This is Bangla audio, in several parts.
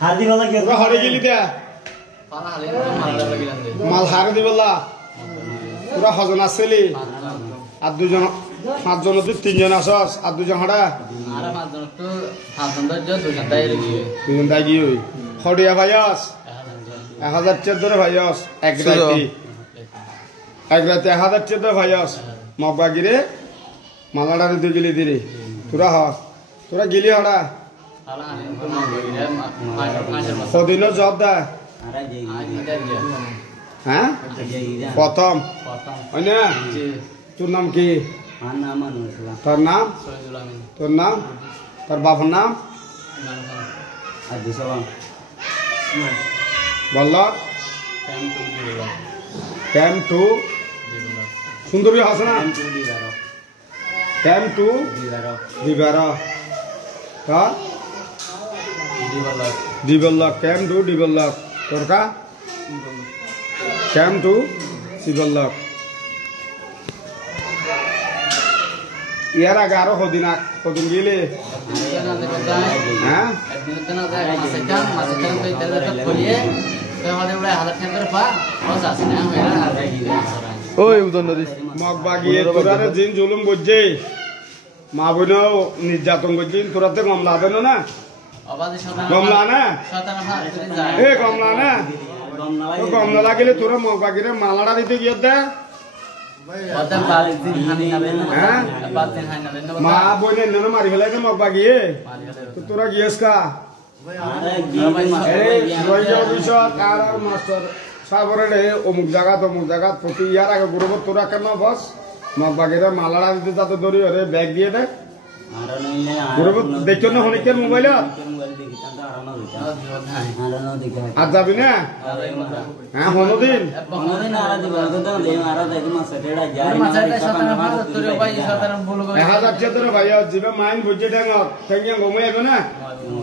হারদি বলা কি পুরা হরে গেলি দে মাল হারে দি বলা পুরা হজন আসলি আর দুজন পাঁচজন তুই তিনজন আসস আর দুজন হড়া দুজন দাই গিয়ে হরিয়া ভাইয়াস 1014 ভাইয়াস এক রাতে 1014 ভাইয়াস মগবাগিরে মালাডা দিতে গেলি দিরে তোরা গেলি হড়া কদিন জব দা হ্যাঁ প্রথম তোর নাম কি তোর নাম তোর বাবার নাম বলল ক্যাম্প টু সুন্দরী হাসনা ক্যাম্প টু দিবার ডিবল্লক ক্যাম্প টু ডিবল্লক তোর কা ক্যাম্প টু ডিবল্লক ইয়ার আগে আরো কদিন গেলে হ্যাঁ মগবাগিয়ে তোরা জিন জুলুম করছে মা বোনও নির্যাতন করছে তোরাতে কমলা হবে না কমলা না এ কমলা না কমলা লাগিলে তোরা মগবাগিরে মালাটা দিতে গিয়ে দে মা বোনে মারি ফেলাই মগবাগিয়ে তোরা গিয়েছ কা মাস্টার সাবরে অমুক জায়গা প্রতি ইয়ার আগে গুরুব তোরা কেন বস মগবাগিরে মালাটা দিতে যাতে দৌড়ি ওরে ব্যাগ দিয়ে দে গুরুব দেখছো না হনিকের মোবাইলত আর যাবি না হ্যাঁ হনদিন 1014 ভাইয়া যাবে মাইন বুঝে ডাঙর ঠেঙ্গিয়া ঘুমাই যাবে না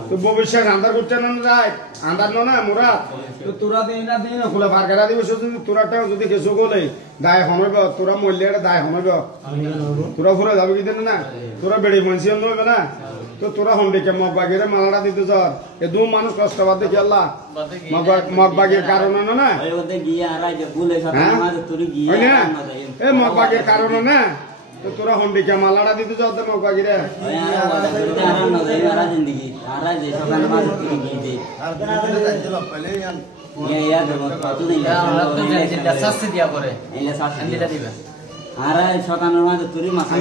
তো ভবিষ্যৎ আন্ধার করছে না যায় আন্ধার না মুরাদ তো তোরা দিন না দিন খোলা ফারকারা দিবস যদি তোরাটাও যদি কিছু গলে দায় হমাইব তোরা মল্লিয়াটা দায় হমাইব তোরা ঘুরে যাবে কি না তোরা বেড়ে মানসি নইবে না তো তোরা হন্ডিকে মগবাগিরে মালাটা দিতে যার এ দু মানুষ কষ্ট বাদ দেখি আল্লাহ মগবাগির কারণে না এ মগবাগির কারণে না তো তোরা হন্ডিকে মালাটা দিতে যাও তো মগবাগিরে আর 57 মাঝে তুরি মাথা